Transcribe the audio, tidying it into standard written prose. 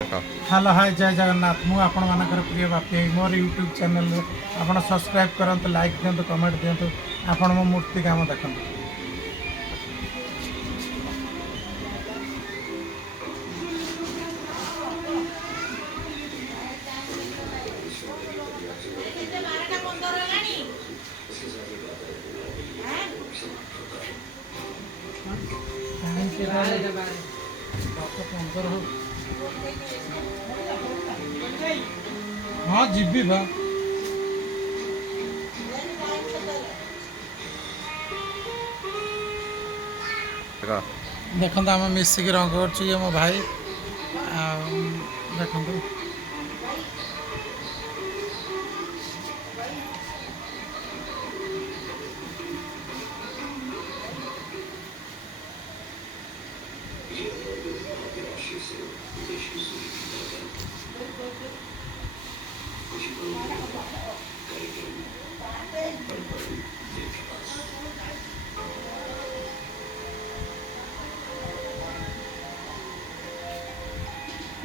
Hello hi जय जगन्नाथ मु आपण मानकर प्रिय बापी मोर यूट्यूब चैनल आपण सब्सक्राइब करंतु लाइक दियंतु कमेंट दियंतु आपण मो मूर्ति काम देखंतु। हाँ जीबी बा देखो आम मिसिक रंग कर मो भाई देखो